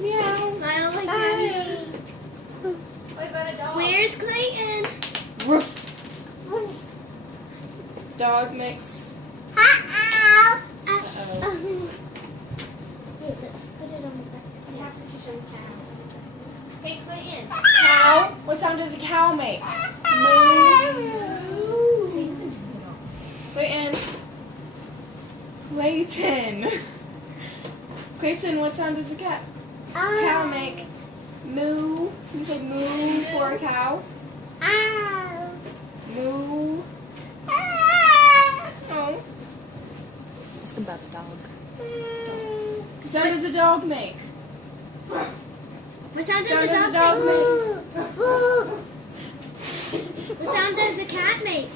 Meow. Smile like that. Where's Clayton? Woof. Dog makes. Uh-oh. Uh-oh. Wait, let's put it on the back. We have to teach him cow. Hey, Clayton. Cow? What sound does a cow make? Moo. Clayton. Clayton, what sound does a cow make? Moo. Can you say moo for a cow? Moo. Oh. Ask about the dog. What sound does a dog make? What sound does What a sound dog does a dog make? What sound does a cat make?